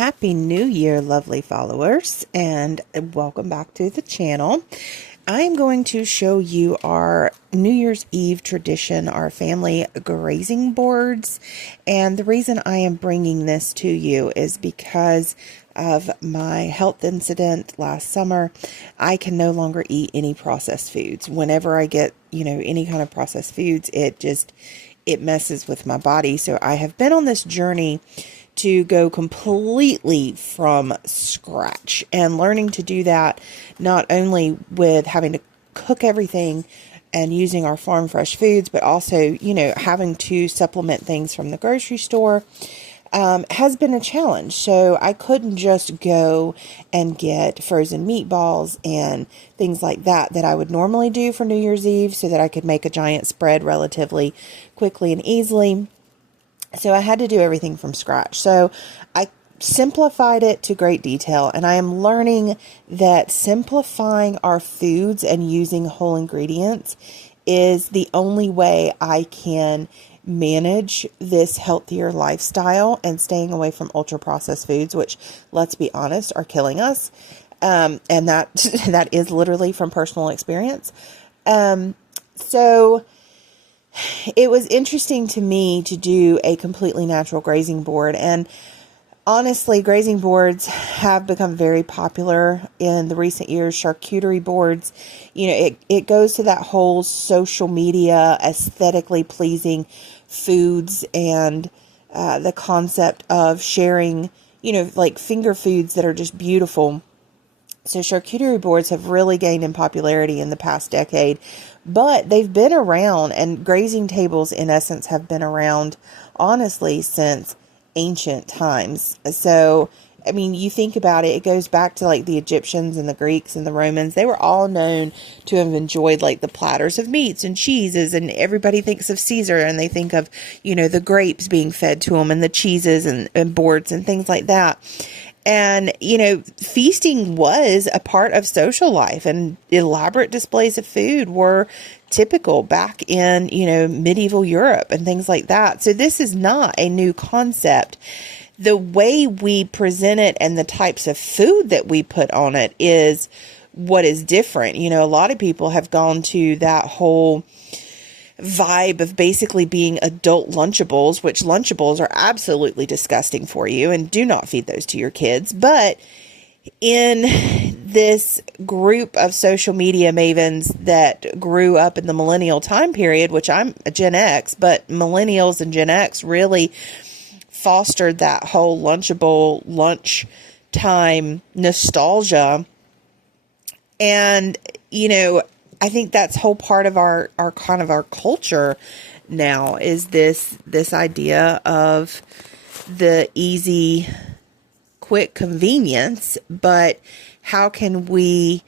Happy New Year, lovely followers, and welcome back to the channel. I am going to show you our New Year's Eve tradition, our family grazing boards. And the reason I am bringing this to you is because of my health incident last summer. I can no longer eat any processed foods. Whenever I get, any kind of processed foods, it messes with my body. So I have been on this journey to go completely from scratch, and learning to do that not only with having to cook everything and using our farm fresh foods, but also, having to supplement things from the grocery store has been a challenge. So I couldn't just go and get frozen meatballs and things like that I would normally do for New Year's Eve so that I could make a giant spread relatively quickly and easily. So I had to do everything from scratch. So I simplified it to great detail, and I am learning that simplifying our foods and using whole ingredients is the only way I can manage this healthier lifestyle and staying away from ultra processed foods, which, let's be honest, are killing us. And that is literally from personal experience. So it was interesting to me to do a completely natural grazing board. And honestly, grazing boards have become very popular in the recent years. Charcuterie boards, it goes to that whole social media, aesthetically pleasing foods, and the concept of sharing, like finger foods that are just beautiful. So charcuterie boards have really gained in popularity in the past decade, but they've been around, and grazing tables in essence have been around, honestly, since ancient times. So, you think about it, it goes back to like the Egyptians and the Greeks and the Romans. They were all known to have enjoyed like the platters of meats and cheeses, and everybody thinks of Caesar and they think of, the grapes being fed to them and the cheeses and boards and things like that. And, feasting was a part of social life, and elaborate displays of food were typical back in, medieval Europe and things like that. So this is not a new concept. The way we present it and the types of food that we put on it is what is different. A lot of people have gone to that whole vibe of basically being adult Lunchables, which Lunchables are absolutely disgusting for you, and do not feed those to your kids. But in this group of social media mavens that grew up in the millennial time period, which I'm a Gen X, but millennials and Gen X really fostered that whole Lunchable lunchtime nostalgia. And, I think that's whole part of our kind of our culture now is this idea of the easy, quick convenience, but how can we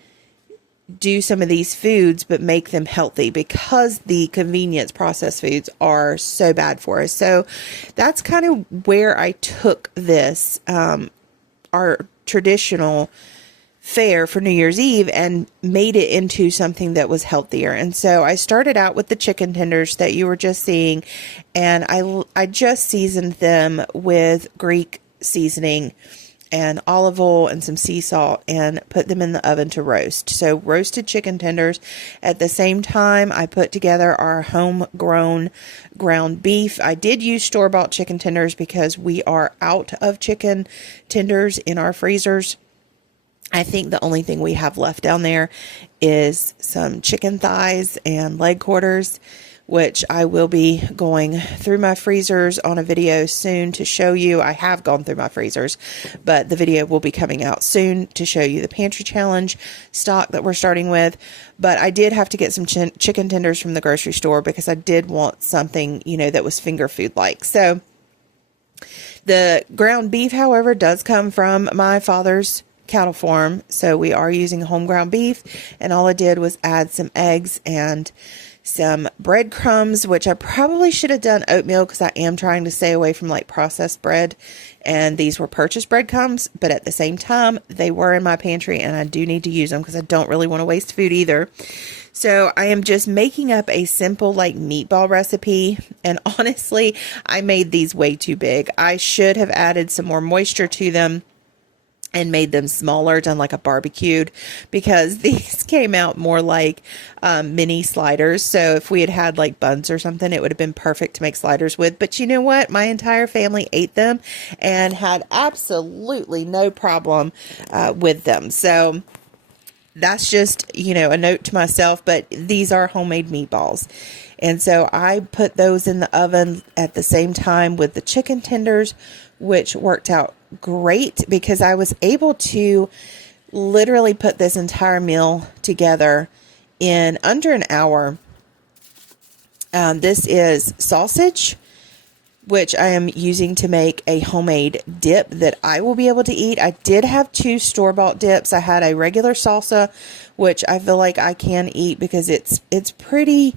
do some of these foods but make them healthy, because the convenience processed foods are so bad for us. So that's kind of where I took this, our traditional fare for New Year's Eve, and made it into something that was healthier. And so I started out with the chicken tenders that you were just seeing, and I just seasoned them with Greek seasoning and olive oil and some sea salt, and put them in the oven to roast. So roasted chicken tenders. At the same time, I put together our homegrown ground beef. I did use store-bought chicken tenders because we are out of chicken tenders in our freezers. I think the only thing we have left down there is some chicken thighs and leg quarters, which I will be going through my freezers on a video soon to show you. I have gone through my freezers, but the video will be coming out soon to show you the pantry challenge stock that we're starting with. But I did have to get some chicken tenders from the grocery store because I did want something, that was finger food like. So the ground beef, however, does come from my father's cattle farm, so we are using home ground beef, and all I did was add some eggs and some breadcrumbs, which I probably should have done oatmeal because I am trying to stay away from like processed bread. And these were purchased breadcrumbs, but at the same time, they were in my pantry and I do need to use them because I don't really want to waste food either. So I am just making up a simple like meatball recipe. And honestly, I made these way too big. I should have added some more moisture to them and made them smaller, done like a barbecued, because these came out more like mini sliders. So if we had had like buns or something, it would have been perfect to make sliders with. But you know what? My entire family ate them and had absolutely no problem with them. So that's just, you know, a note to myself, but these are homemade meatballs. And so I put those in the oven at the same time with the chicken tenders, which worked out great because I was able to literally put this entire meal together in under an hour. This is sausage, which I am using to make a homemade dip that I will be able to eat. I did have 2 store-bought dips. I had a regular salsa, which I feel like I can eat because it's pretty.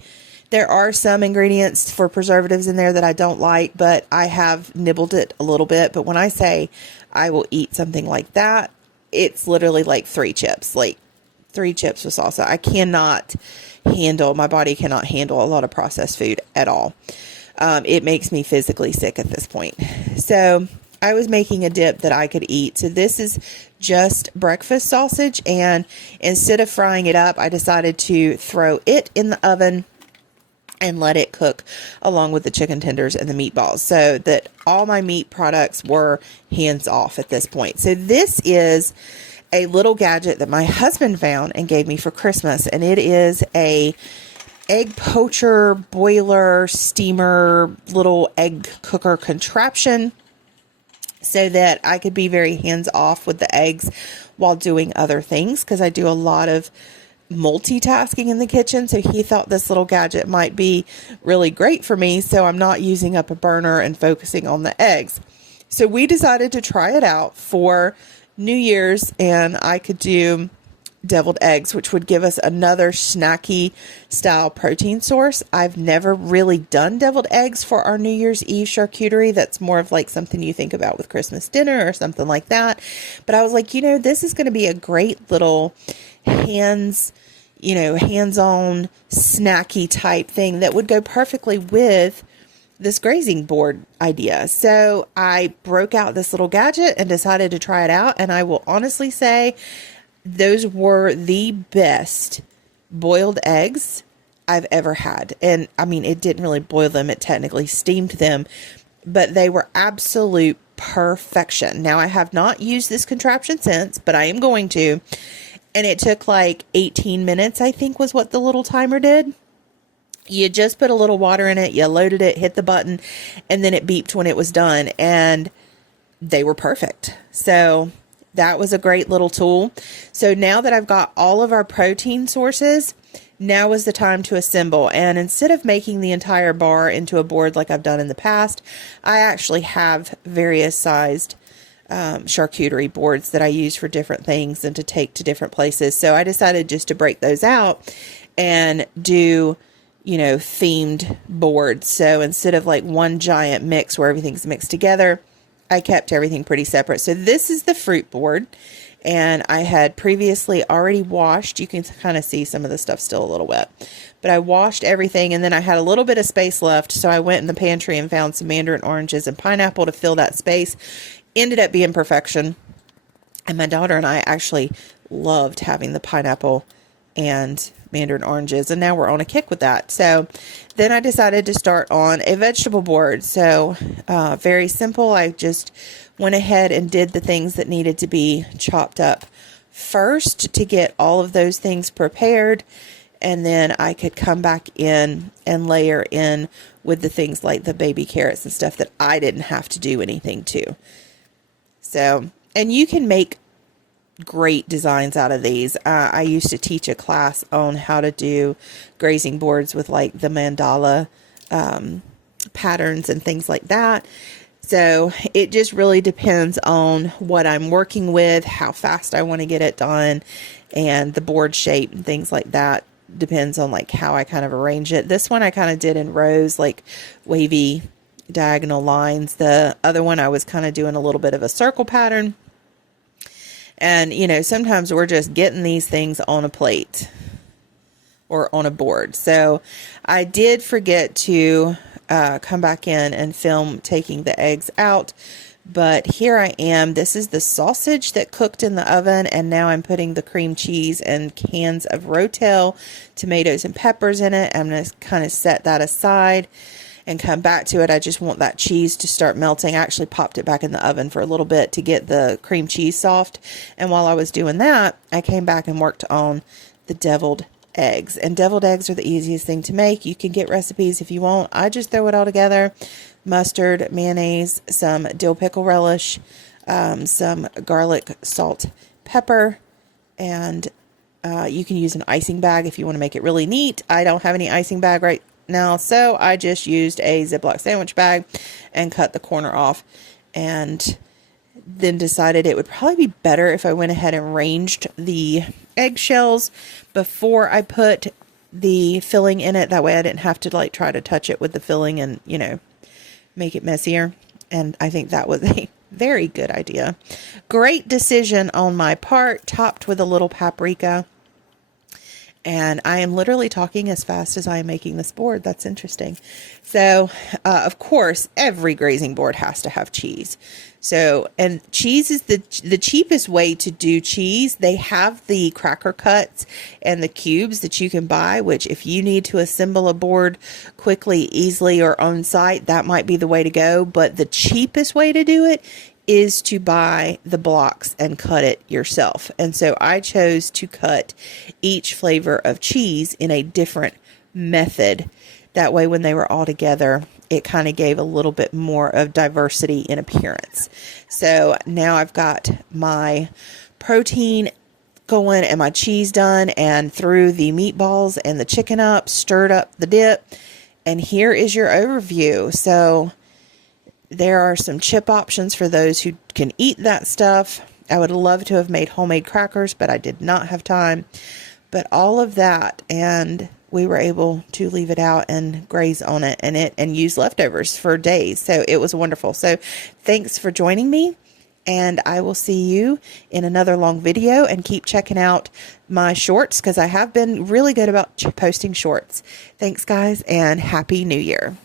There are some ingredients for preservatives in there that I don't like, but I have nibbled it a little bit. But when I say I will eat something like that, it's literally like 3 chips, like 3 chips with salsa. I cannot handle, my body cannot handle a lot of processed food at all. It makes me physically sick at this point. So I was making a dip that I could eat. So this is just breakfast sausage. And instead of frying it up, I decided to throw it in the oven and let it cook along with the chicken tenders and the meatballs so that all my meat products were hands off at this point. So this is a little gadget that my husband found and gave me for Christmas. And it is a egg poacher, boiler, steamer, little egg cooker contraption so that I could be very hands off with the eggs while doing other things because I do a lot of multitasking in the kitchen. So he thought this little gadget might be really great for me so I'm not using up a burner and focusing on the eggs. So we decided to try it out for New Year's and I could do deviled eggs, which would give us another snacky style protein source. I've never really done deviled eggs for our New Year's Eve charcuterie. That's more of like something you think about with Christmas dinner or something like that. But I was like, you know, this is going to be a great little hands-on snacky type thing that would go perfectly with this grazing board idea. So I broke out this little gadget and decided to try it out. And I will honestly say those were the best boiled eggs I've ever had. And I mean, it didn't really boil them. It technically steamed them, but they were absolute perfection. Now I have not used this contraption since, but I am going to. And it took like 18 minutes, I think was what the little timer did. You just put a little water in it, you loaded it, hit the button, and then it beeped when it was done. And they were perfect. So that was a great little tool. So now that I've got all of our protein sources, now is the time to assemble. And instead of making the entire bar into a board like I've done in the past, I actually have various sized charcuterie boards that I use for different things and to take to different places. So I decided just to break those out and do, you know, themed boards. So instead of like one giant mix where everything's mixed together, I kept everything pretty separate. So this is the fruit board, and I had previously already washed. You can kind of see some of the stuff still a little wet, but I washed everything, and then I had a little bit of space left. So I went in the pantry and found some mandarin oranges and pineapple to fill that space. Ended up being perfection. And my daughter and I actually loved having the pineapple and mandarin oranges. And now we're on a kick with that. So then I decided to start on a vegetable board. So very simple. I just went ahead and did the things that needed to be chopped up first to get all of those things prepared. And then I could come back in and layer in with the things like the baby carrots and stuff that I didn't have to do anything to. So, and you can make great designs out of these. I used to teach a class on how to do grazing boards with like the mandala patterns and things like that. So it just really depends on what I'm working with, how fast I want to get it done, and the board shape and things like that. depends on like how I kind of arrange it. This one I kind of did in rows, like wavy diagonal lines. The other one I was kind of doing a little bit of a circle pattern. And, you know, sometimes we're just getting these things on a plate or on a board. So I did forget to come back in and film taking the eggs out. But here I am. This is the sausage that cooked in the oven. And now I'm putting the cream cheese and cans of Rotel, tomatoes and peppers in it. I'm going to kind of set that aside and come back to it. I just want that cheese to start melting. I actually popped it back in the oven for a little bit to get the cream cheese soft. And while I was doing that, I came back and worked on the deviled eggs. And deviled eggs are the easiest thing to make. You can get recipes if you want. I just throw it all together. Mustard, mayonnaise, some dill pickle relish, some garlic, salt, pepper, and you can use an icing bag if you want to make it really neat. I don't have any icing bag right now, so I just used a Ziploc sandwich bag and cut the corner off, and then decided it would probably be better if I went ahead and arranged the eggshells before I put the filling in it. That way I didn't have to like try to touch it with the filling and, you know, make it messier. And I think that was a very good idea. Great decision on my part, topped with a little paprika. And I am literally talking as fast as I am making this board. That's interesting. So, of course, every grazing board has to have cheese. So, and cheese is the cheapest way to do cheese. They have the cracker cuts and the cubes that you can buy, which if you need to assemble a board quickly, easily, or on site, that might be the way to go. But the cheapest way to do it is to buy the blocks and cut it yourself. And so I chose to cut each flavor of cheese in a different method. That way, when they were all together, it kind of gave a little bit more of diversity in appearance. So now I've got my protein going and my cheese done, and threw the meatballs and the chicken up, stirred up the dip, and here is your overview. So there are some chip options for those who can eat that stuff. I would love to have made homemade crackers, but I did not have time. But all of that, and we were able to leave it out and graze on it and use leftovers for days. So it was wonderful. So thanks for joining me, and I will see you in another long video. And keep checking out my shorts, because I have been really good about posting shorts. Thanks, guys, and Happy New Year.